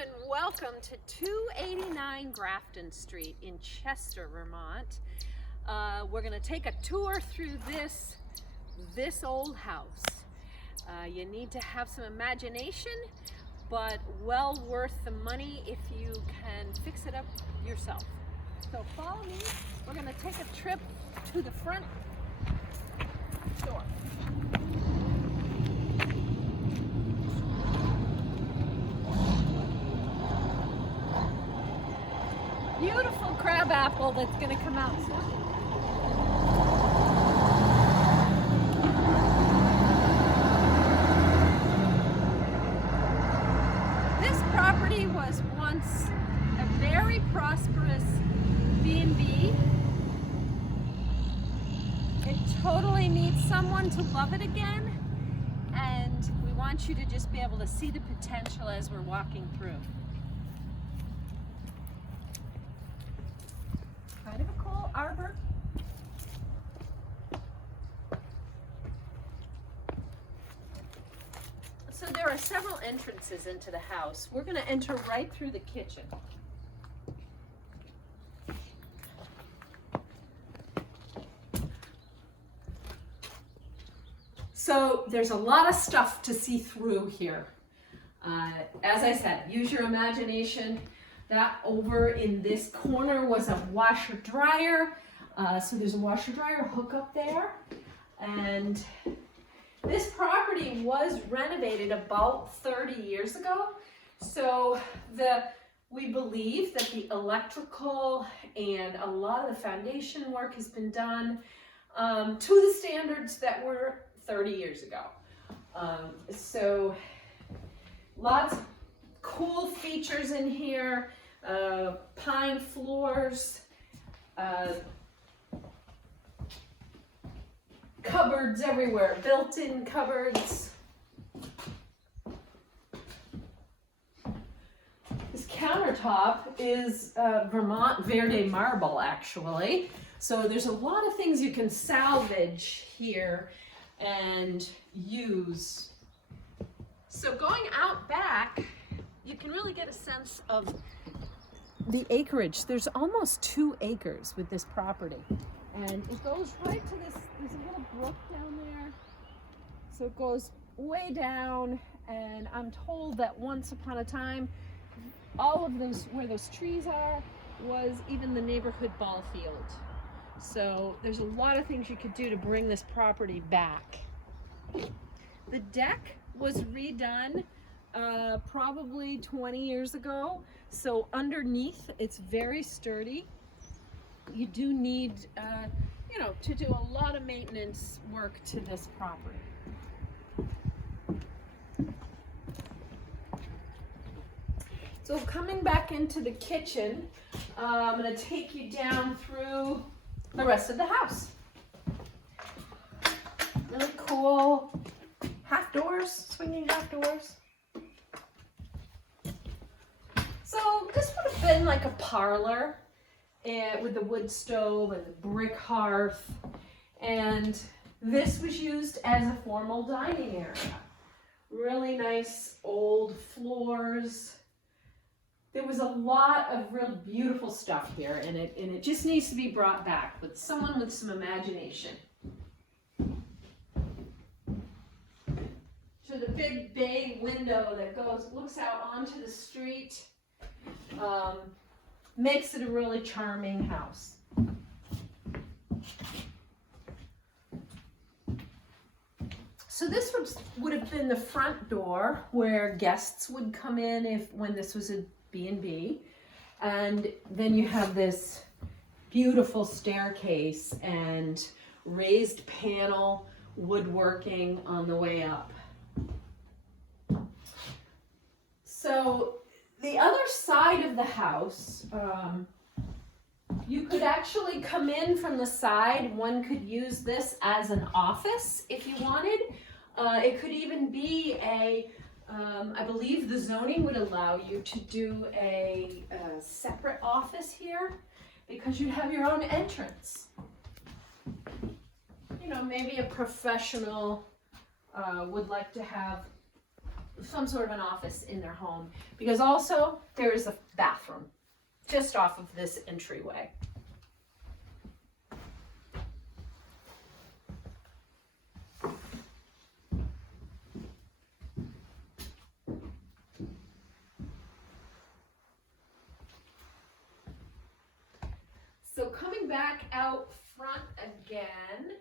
and welcome to 289 Grafton Street in Chester, Vermont. We're going to take a tour through this old house. You need to have some imagination, but well worth the money if you can fix it up yourself. So follow me. We're going to take a trip to the front door. Beautiful crab apple that's going to come out soon. This property was once a very prosperous B&B. It totally needs someone to love it again, and we want you to just be able to see the potential as we're walking through. Kind of a cool arbor. So there are several entrances into the house. We're going to enter right through the kitchen. So there's a lot of stuff to see through here. As I said, use your imagination. That over in this corner was a washer dryer. So there's a washer dryer hook up there. And this property was renovated about 30 years ago. So we believe that the electrical and a lot of the foundation work has been done to the standards that were 30 years ago. So lots of cool features in here. Pine floors, cupboards everywhere, built-in cupboards. This countertop is Vermont Verde marble, actually. So there's a lot of things you can salvage here and use. So going out back, you can really get a sense of the acreage. There's almost 2 acres with this property, and it goes right to this. There's a little brook down there, so it goes way down. And I'm told that once upon a time, all of those where those trees are was even the neighborhood ball field. So there's a lot of things you could do to bring this property back. The deck was redone probably 20 years ago. So underneath, it's very sturdy. You do need, to do a lot of maintenance work to this property. So coming back into the kitchen, I'm going to take you down through the rest of the house. Really cool half doors, swinging half doors. So this would have been like a parlor with the wood stove and the brick hearth, and this was used as a formal dining area. Really nice old floors. There was a lot of real beautiful stuff here, and it just needs to be brought back with someone with some imagination. So the big bay window that looks out onto the street. Makes it a really charming house. So this would have been the front door where guests would come in when this was a B&B. And then you have this beautiful staircase and raised panel woodworking on the way up. So the other side of the house, you could actually come in from the side. One could use this as an office if you wanted. It could even be I believe the zoning would allow you to do a separate office here because you'd have your own entrance. Maybe a professional would like to have some sort of an office in their home, because also there is a bathroom just off of this entryway. So coming back out front again,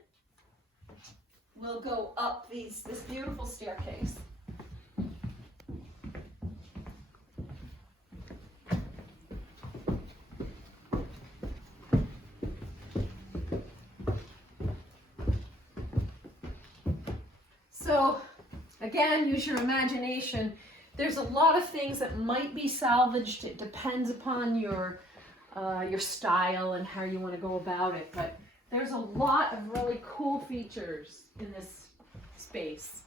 we'll go up this beautiful staircase. So again, use your imagination. There's a lot of things that might be salvaged. It depends upon your style and how you want to go about it, but there's a lot of really cool features in this space.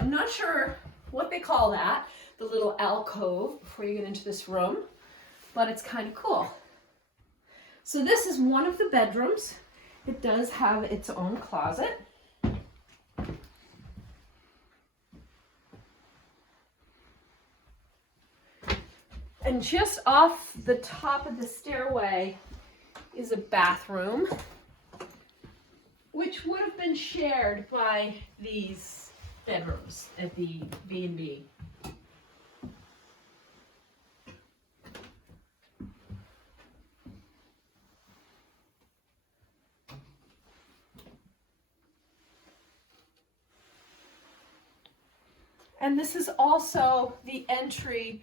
I'm not sure what they call that, the little alcove before you get into this room, but it's kind of cool. So this is one of the bedrooms. It does have its own closet. And just off the top of the stairway is a bathroom, which would have been shared by these bedrooms at the B&B. And this is also the entry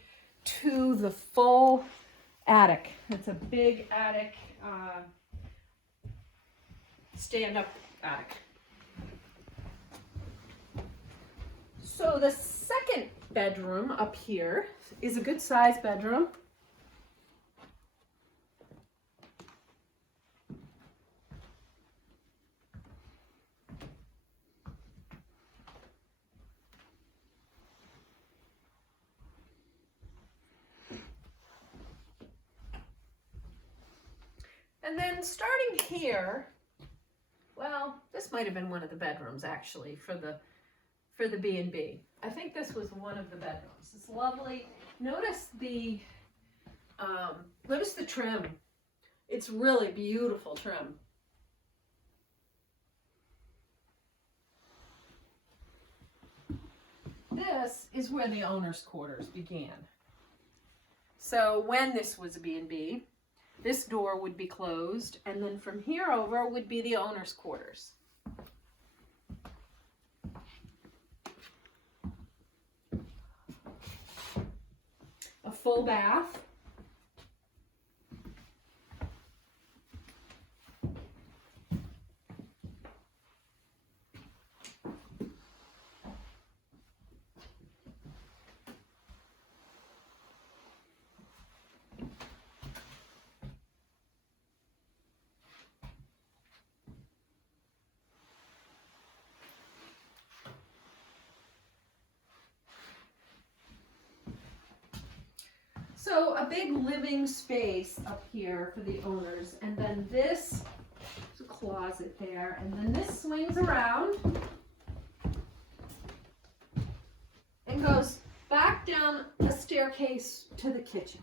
to the full attic. It's a big attic, stand-up attic. So the second bedroom up here is a good sized bedroom. And then starting here, well, this might have been one of the bedrooms actually for the B&B. I think this was one of the bedrooms. It's lovely. Notice the trim. It's really beautiful trim. This is where the owner's quarters began. So when this was a B&B, this door would be closed, and then from here over would be the owner's quarters. A full bath. So a big living space up here for the owners, and then this is a closet there, and then this swings around and goes back down a staircase to the kitchen.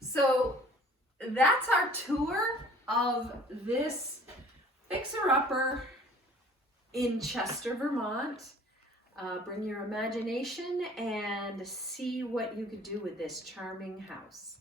So that's our tour of this fixer-upper in Chester, Vermont. Bring your imagination and see what you could do with this charming house.